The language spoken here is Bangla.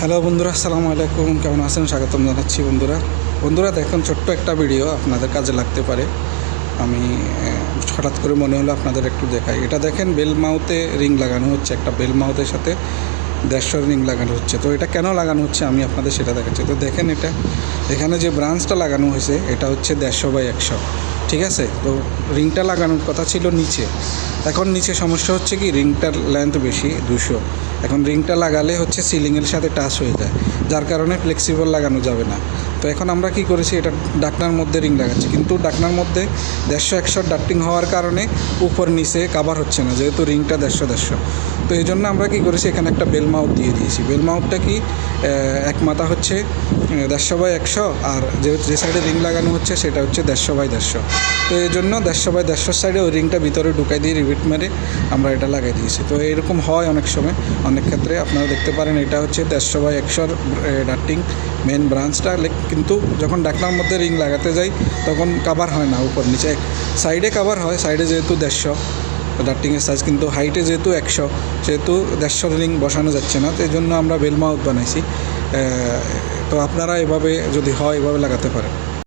হ্যালো বন্ধুরা, আসসালামু আলাইকুম। কেমন আছেন? স্বাগতম জানাচ্ছি বন্ধুরা দেখুন, ছোট্ট একটা ভিডিও আপনাদের কাজে লাগতে পারে। আমি হঠাৎ করে মনে হলো আপনাদের একটু দেখাই। এটা দেখেন, বেল মাউথে রিং লাগানো হচ্ছে, একটা বেল মাউথের সাথে 150 রিং লাগানো হচ্ছে। তো এটা কেন লাগানো হচ্ছে আমি আপনাদের সেটা দেখাচ্ছি। তো দেখেন, এখানে যে ব্রাঞ্চটা লাগানো হয়েছে এটা হচ্ছে 150/100, ঠিক আছে। তো রিংটা লাগানোর কথা ছিল নিচে। এখন নিচে সমস্যা হচ্ছে কি, রিংটার লেন্থ বেশি 200। এখন রিংটা লাগালে হচ্ছে সিলিংয়ের সাথে টাচ হয়ে যায়, যার কারণে ফ্লেক্সিবল লাগানো যাবে না। তো এখন আমরা কি করেছি, এটা ডাকনার মধ্যে রিং লাগাচ্ছি, কিন্তু ডাকনার মধ্যে 150/100 ডাক্টিং হওয়ার কারণে উপর নিচে কাভার হচ্ছে না, যেহেতু রিংটা 150/100। তো এই জন্য আমরা কী করেছি, এখানে একটা বেল মাউথ দিয়ে দিয়েছি। বেল মাউথটা কি, এক মাথা হচ্ছে 150/100, আর যে সাইডে রিং লাগানো হচ্ছে সেটা হচ্ছে 150/150। তো এই জন্য 150/100 সাইডে ওই রিংটা ভিতরে ঢুকাই দিয়ে রিবিট মেরে আমরা এটা লাগিয়ে দিয়েছি। তো এরকম হয় অনেক সময়, অনেক ক্ষেত্রে আপনারা দেখতে পারেন। এটা হচ্ছে 150/100 ডাক্টিং মেন ব্রাঞ্চটা, কিন্তু যখন ডাকনার মধ্যে রিং লাগাতে যাই তখন কাভার হয় না, উপর নিচে সাইডে কাভার হয়। সাইডে যেহেতু 150 ডাক্টিংয়ের সাইজ, কিন্তু হাইটে যেহেতু 100, সেহেতু 150 রিং বসানো যাচ্ছে না। তো এই জন্য আমরা বেল মাউথ বানাইছি। তো আপনারা এভাবে যদি হয়, এভাবে লাগাতে পারেন।